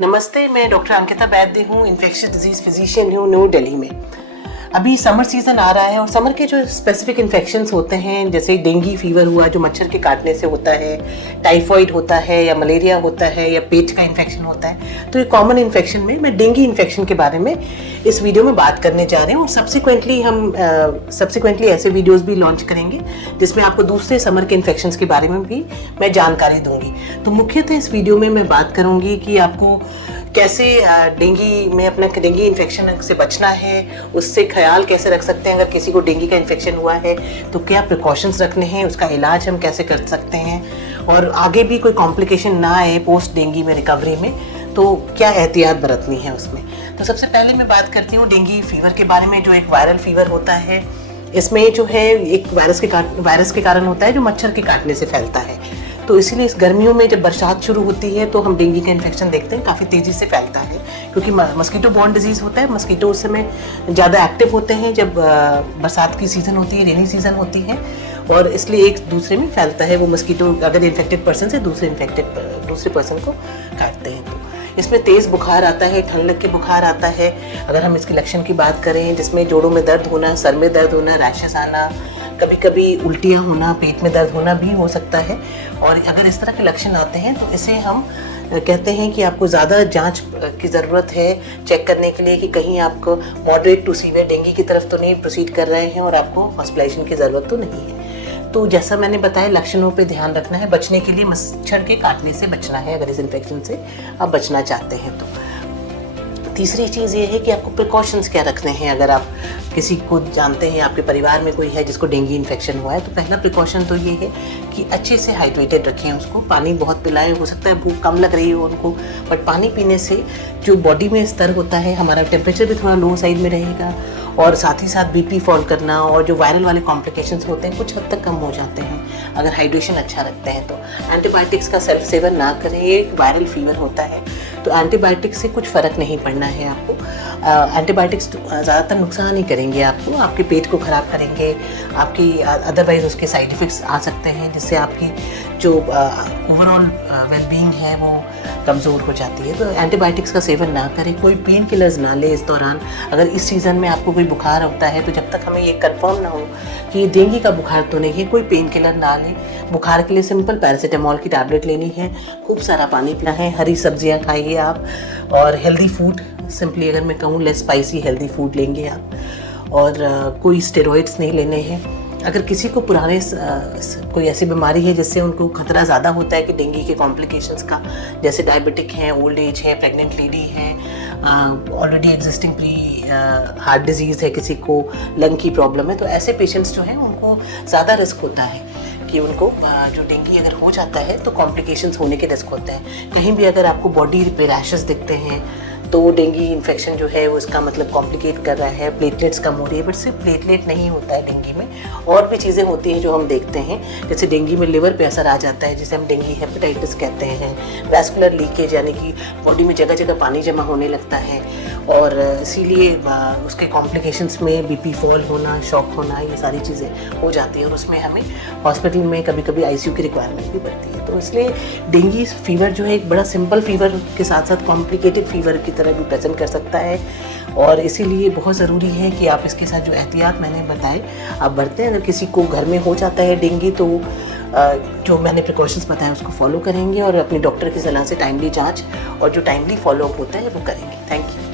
नमस्ते, मैं डॉक्टर अंकिता वैद्य हूँ, इन्फेक्शियस डिजीज़ फिजिशियन हूँ न्यू दिल्ली में। अभी समर सीज़न आ रहा है और समर के जो स्पेसिफिक इन्फेक्शंस होते हैं, जैसे डेंगू फीवर हुआ जो मच्छर के काटने से होता है, टाइफॉइड होता है या मलेरिया होता है या पेट का इन्फेक्शन होता है, तो ये कॉमन इन्फेक्शन में मैं डेंगू इन्फेक्शन के बारे में इस वीडियो में बात करने जा रहे हैं। और सब्सिक्वेंटली ऐसे वीडियोज़ भी लॉन्च करेंगे जिसमें आपको दूसरे समर के इन्फेक्शंस के बारे में भी मैं जानकारी दूंगी। तो मुख्यतः इस वीडियो में मैं बात करूंगी कि आपको कैसे डेंगू में अपना डेंगू इन्फेक्शन से बचना है, उससे ख्याल कैसे रख सकते हैं। अगर किसी को डेंगू का इन्फेक्शन हुआ है तो क्या प्रिकॉशंस रखने हैं, उसका इलाज हम कैसे कर सकते हैं, और आगे भी कोई कॉम्प्लिकेशन ना आए पोस्ट डेंगू में रिकवरी में तो क्या एहतियात बरतनी है उसमें। तो सबसे पहले मैं बात करती हूँ डेंगू फीवर के बारे में, जो एक वायरल फीवर होता है। इसमें जो है एक वायरस के कारण होता है जो मच्छर के काटने से फैलता है। तो इसीलिए इस गर्मियों में जब बरसात शुरू होती है तो हम डेंगू का इन्फेक्शन देखते हैं काफ़ी तेज़ी से फैलता है, क्योंकि मस्कीटो बॉर्न डिजीज़ होता है। मस्कीटो उस समय ज़्यादा एक्टिव होते हैं जब बरसात की सीज़न होती है, रेनी सीज़न होती है, और इसलिए एक दूसरे में फैलता है। वो मस्कीटो अगर इन्फेक्टेड पर्सन से दूसरे पर्सन को काटते हैं। तो इसमें तेज़ बुखार आता है, ठंड लग के बुखार आता है। अगर हम इसके लक्षण की बात करें, जिसमें जोड़ों में दर्द होना, सर में दर्द होना, रैशेस आना, कभी कभी उल्टियाँ होना, पेट में दर्द होना भी हो सकता है। और अगर इस तरह के लक्षण आते हैं तो इसे हम कहते हैं कि आपको ज़्यादा जांच की ज़रूरत है चेक करने के लिए कि कहीं आपको मॉडरेट टू सीवियर डेंगू की तरफ तो नहीं प्रोसीड कर रहे हैं और आपको हॉस्पिटलाइजेशन की ज़रूरत तो नहीं है। तो जैसा मैंने बताया, लक्षणों पे ध्यान रखना है। बचने के लिए मच्छर के काटने से बचना है अगर इस इन्फेक्शन से आप बचना चाहते हैं तो। तीसरी चीज़ ये है कि आपको प्रिकॉशंस क्या रखने हैं। अगर आप किसी को जानते हैं, आपके परिवार में कोई है जिसको डेंगू इन्फेक्शन हुआ है, तो पहला प्रिकॉशन तो ये है कि अच्छे से हाइड्रेटेड रखें उसको, पानी बहुत पिलाएं। हो सकता है भूख कम लग रही हो उनको, बट पानी पीने से जो बॉडी में स्तर होता है, हमारा टेम्परेचर भी थोड़ा लो साइड में रहेगा, और साथ ही साथ बीपी फॉल करना और जो वायरल वाले कॉम्प्लिकेशंस होते हैं कुछ हद तक कम हो जाते हैं अगर हाइड्रेशन अच्छा रखते हैं तो। एंटीबायोटिक्स का सेल्फ सेवन ना करें, ये वायरल फीवर होता है तो एंटीबायोटिक्स से कुछ फ़र्क नहीं पड़ना है आपको। एंटीबायोटिक्स ज़्यादातर नुकसान ही करेंगे आपको, आपके पेट को ख़राब करेंगे, आपकी अदरवाइज़ उसके साइड इफ़ेक्ट्स आ सकते हैं जिससे आपकी जो ओवरऑल वेलबींग है वो कमज़ोर हो जाती है। तो एंटीबायोटिक्स का सेवन ना करें, कोई पेन किलर्स ना लें इस दौरान। अगर इस सीज़न में आपको कोई बुखार होता है तो जब तक हमें ये कंफर्म ना हो कि ये डेंगू का बुखार तो नहीं है, कोई पेन किलर ना लें। बुखार के लिए सिंपल पैरासीटामोल की टैबलेट लेनी है, खूब सारा पानी पीना है, हरी सब्जियां खाइए आप, और हेल्दी फूड, सिंपली अगर मैं कहूँ लेस स्पाइसी हेल्दी फूड लेंगे आप, और कोई स्टेरॉइड्स नहीं लेने हैं। अगर किसी को पुराने कोई ऐसी बीमारी है जिससे उनको खतरा ज़्यादा होता है कि डेंगू के कॉम्प्लिकेशंस का, जैसे डायबिटिक हैं, ओल्ड एज है, प्रेग्नेंट लेडी है, already existing pre heart disease है, किसी को लंग की प्रॉब्लम है, तो ऐसे पेशेंट्स जो हैं उनको ज़्यादा रिस्क होता है कि उनको जो डेंगू अगर हो जाता है तो कॉम्प्लिकेशंस होने के रिस्क होते हैं। कहीं भी अगर आपको बॉडी पे रैशेस दिखते हैं तो डेंगू इन्फेक्शन जो है वो इसका मतलब कॉम्प्लिकेट कर रहा है, प्लेटलेट्स कम हो रही है। बट सिर्फ प्लेटलेट नहीं होता है डेंगू में, और भी चीज़ें होती हैं जो हम देखते हैं। जैसे डेंगू में लिवर पे असर आ जाता है, जिसे हम डेंगू हेपेटाइटिस कहते हैं। वैस्कुलर लीकेज, यानी कि बॉडी में जगह जगह पानी जमा होने लगता है, और इसीलिए उसके कॉम्प्लिकेशंस में बीपी फॉल होना, शॉक होना, ये सारी चीज़ें हो जाती हैं, और उसमें हमें हॉस्पिटल में कभी कभी आईसीयू की रिक्वायरमेंट भी पड़ती है। तो इसलिए डेंगू फीवर जो है एक बड़ा सिंपल फीवर के साथ साथ कॉम्प्लिकेटेड फीवर की तरह भी प्रेजेंट कर सकता है, और इसीलिए बहुत ज़रूरी है कि आप इसके साथ जो एहतियात मैंने बताए आप बरतें। अगर किसी को घर में हो जाता है डेंगू तो जो मैंने प्रिकॉशंस बताए उसको फॉलो करेंगे, और अपने डॉक्टर की सलाह से टाइमली जांच और जो टाइमली फॉलोअप होता है वो करेंगे। Thank you.